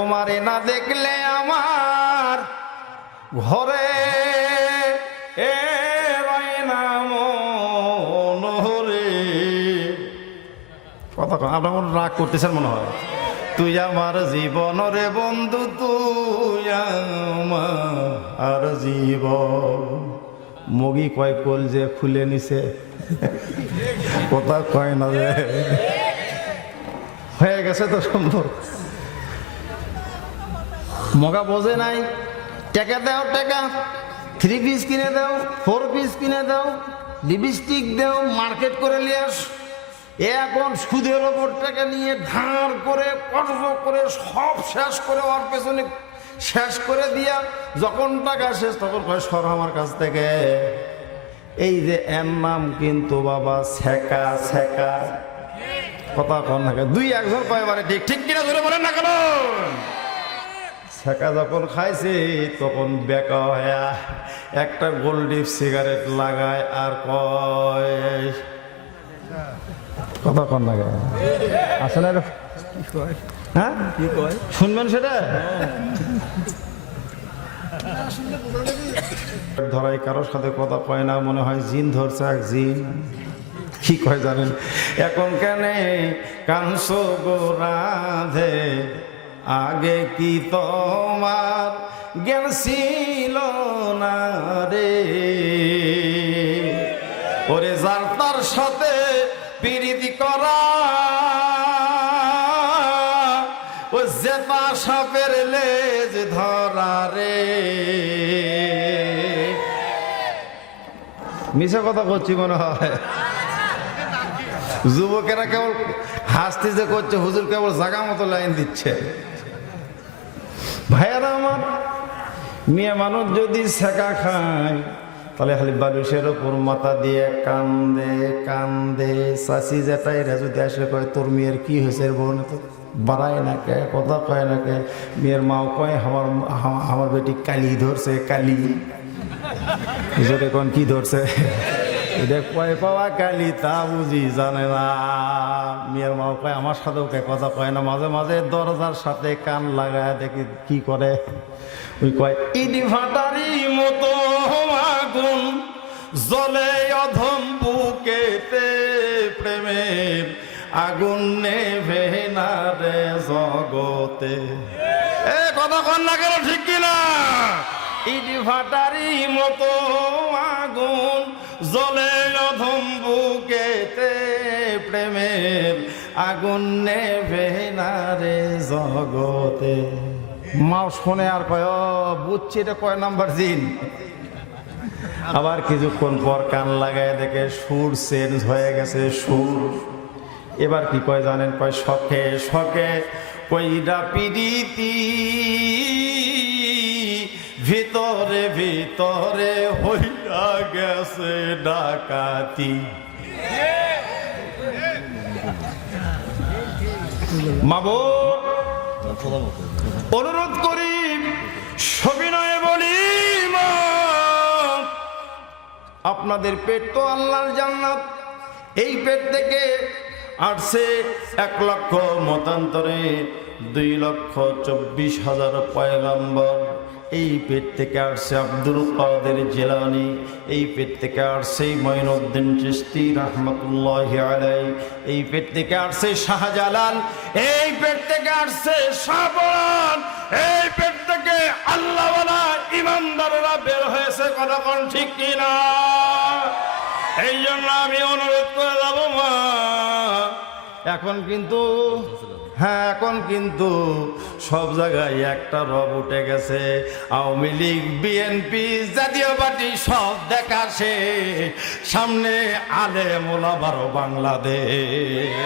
তোমারে না দেখলে আমার ঘরে কথা আপনার মনে রাগ করতেছেন মনে হয়। তুই আমার জীবন রে বন্ধু, তুই আমার জীবন। মগি কয় কল যে খুলে নিছে, কথা কয় না যে হয়ে গেছে তো সুন্দর। মগা বোঝে নাই, টাকা দাও টাকা, 3 পিস কিনে দাও, 4 পিস কিনে দাও, লিপস্টিক দাও, মার্কেট করে নিয়ে আস। এখন সুদের ওপর টাকা নিয়ে ধার করে কর্জ করে সব শেষ করে ওর পেছনে শেষ করে দিয়া যখন টাকা শেষ তখন কয় সর আমার কাছ থেকে। এই যে এর নাম কিন্তু বাবা ছেকা ছেকা, কথা কন না দুই একজন কয় এবারে ঠিক ঠিক কিনা ধরে বলেন না কেন। ছেকা যখন খাইছে তখন বেকা হয়া একটা গোল্ডিপ সিগারেট লাগায় আর কয়, কথা কন না আসলে হ্যাঁ কি কয় শুনবেন সেটা। ধরাই কারোর সাথে কথা কয় না, মনে হয় জিন ধরছে এক জিন। কি কয় জানেন, এখন কেন কাঁদছো গো রাধে, আগে কি তোমার জ্ঞান ছিল না রে। ওরে যার তার সাথে প্রীতি করা, ও জেতা সাপের লেজ ধরা রে। মিশা কথা করছি মনে হয়। যুবকেরা কেবল হাসতে যে করছে, হুজুর কেবল জাগা মতো লাইন দিচ্ছে। ভাইয়ারা আমার, মেয়ে মানুষ যদি ছেঁকা খায় তাহলে খালি বালুসের ওপর মাথা দিয়ে কান্দে কান্দে। চাষি যেটাই যদি আসে কয় তোর মেয়ের কি হয়েছে, বোন তো বাড়ায় না কে, কথা কয় না কে। মেয়ের মাও কয় আমার বেটি কালি ধরছে কালি। যদি কোন কি ধরছে, এটা কয় পাওয়া কালি তা বুঝি জানে না। মেয়ের মাও কয় আমার সাথেও কে, কথা কয় না। মাঝে মাঝে দরজার সাথে কান লাগায় দেখি কি করে। ওই কয় ইডি ফাটারি মতো আগুন জ্বলে অধম বুকেতে, প্রেমের আগুন নেভে না রে জগতে। এ কথা কন না কেন ঠিক কিনা। ইডি ফাটারি মতো আগুন জ্বলে অধম বুকেতে, প্রেমের আগুন নেভে না রে জগতে। মাও শোনে আর কয় বুঝছি এটা কয় নাম্বার জিন। আবার কিছুক্ষণ পর কান লাগায় দেখে সুর চেঞ্জ হয়ে গেছে সুর। এবার কি কয় জানেন, কয় শখে শখে কইরা পিরিতি, ভিতরে ভিতরে হইয়া গেছে ডাকাতি। মাবো অনুরোধ করি সবিনয়ে বলি, আপনাদের পেট তো আল্লাহর জান্নাত। এই পেট থেকে আসছে 1 লক্ষ মতান্তরে 2,24,000 পয়গম্বর। এই পেট থেকে আসছে আব্দুল কাদের জিলানী। এই পেট থেকে আসছে মঈনুদ্দিন চিশতি রাহমাতুল্লাহি আলাইহি। এই পেট থেকে আসছে শাহজালাল। এই পেট থেকে আসছে শাহপরান। এই পেট থেকে আল্লাহওয়ালা ইমানদাররা বের হয়েছে, কথা কোন ঠিক কিনা। এই জন্য আমি অনুরোধ করে যাবো মা, এখন কিন্তু এখন কিন্তু সব জায়গায় একটা রব উঠে গেছে। আওয়ামী লীগ, বিএনপি, জাতীয় পার্টি সব দেখাছে, সামনে আলেম ওলামার বাংলাদেশ।